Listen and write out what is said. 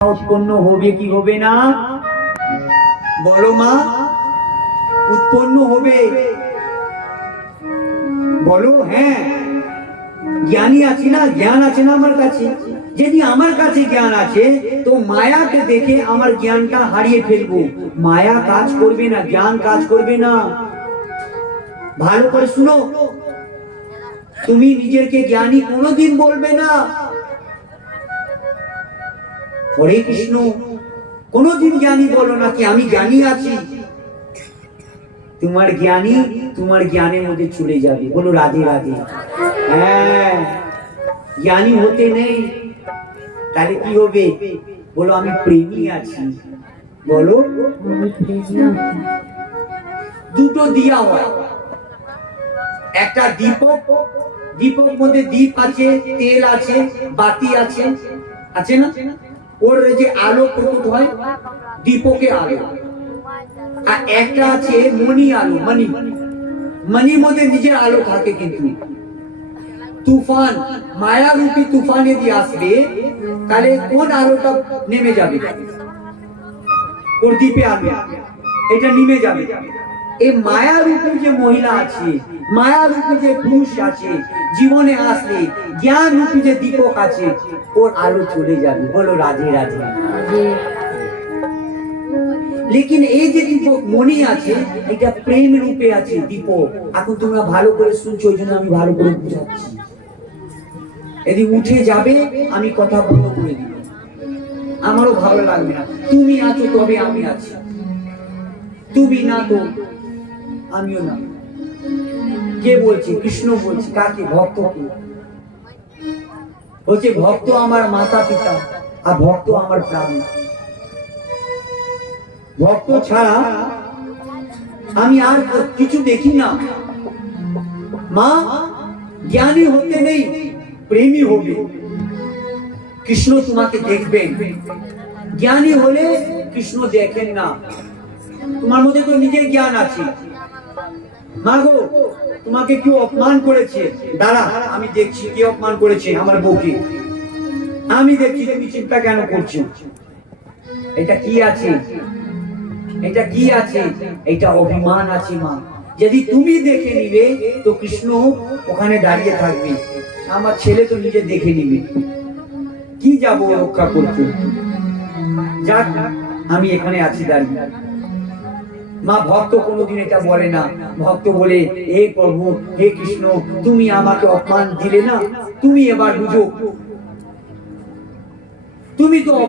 उत्पन्न होबे कि होबे ना बोलो मा उत्पन्न होबे बोलो হ্যাঁ জ্ঞানী আছি না জ্ঞান আছে না আমার কাছে যদি আমার কাছে জ্ঞান আছে তো মায়াকে দেখে আমার জ্ঞানটা হারিয়ে ফেলবো মায়া কাজ করবে না জ্ঞান কাজ করবে না ভালো করে শুনো তুমি নিজেকে জ্ঞানী কোনোদিন বলবে না হরে কৃষ্ণ কোনোদিন জ্ঞানী বলো না কি আমি জ্ঞানী আছি তোমার জ্ঞানী তোমার জ্ঞানের মধ্যে চলে যাবে বলো রাধে রাধে হ্যাঁ জ্ঞানী হতে নেই তাহলে কি হবে বলো আমি প্রেমী আছি বলো দুটো দিয়া হয় একটা দীপক দীপক মধ্যে দীপ আছে তেল আছে বাতি আছে আছে না ওর যে আলো প্রকট হয় দীপকে আলো আর একটা আছে মণি আলো মণি মণির মধ্যে নিজের আলো থাকে কিন্তু তুফান মায়া রূপী তুফান যদি আসবে তাহলে কোন আলোটা নেমে যাবে ওর দ্বীপে আলো এটা নেমে যাবে এই মায়া রূপী যে মহিলা আছে মায়া রূপী যে পুরুষ আছে জীবনে আসলে জ্ঞান রূপী যে দীপক আছে ওর আলো চলে যাবে বলো রাধে রাধে लेकिन এই যে দীপক মনি আছে এটা প্রেম রূপে আছে দীপক এখন তোমরা ভালো করে শুনছো ওইজন্য আমি ভালো করে বুঝাচ্ছি যদি উঠে যাবে আমি কথা বন্ধ করে দিব আমারও ভালো লাগবে না তুমি আছো তবে আমি আছি তুমি না তো আমিও না কে বলছে কৃষ্ণ বলছে কাকে ভক্তকে বলছে ভক্ত আমার মাতা পিতা আর ভক্ত আমার প্রাণ ভক্ত ছাড়া আমি আর কিছু দেখি না মা জ্ঞানী হতে নেই প্রেমী হবে কৃষ্ণ তোমাকে দেখবেন জ্ঞানী হলে কৃষ্ণ দেখেন না তোমার মধ্যে তো নিজের জ্ঞান আছে মা গো তোমাকে কেউ অপমান করেছে দাঁড়া আমি দেখছি কে অপমান করেছে আমার বউকে আমি দেখছি তুমি চিন্তা কেন করছো এটা কি আছে এটা কি আছে এটা অভিমান আছে মা যদি তুমি দেখে নিবে তো কৃষ্ণ ওখানে দাঁড়িয়ে থাকবে আমার ছেলে তো নিজে দেখে নিবে কি যাব রক্ষা করতে যাক আমি এখানে আছি দাঁড়িয়ে মা ভক্ত কোনোদিন এটা বলে না ভক্ত বলে হে প্রভু হে কৃষ্ণ তুমি আমাকে অপমান দিলে না তুমি এবার বুঝো তুমি তো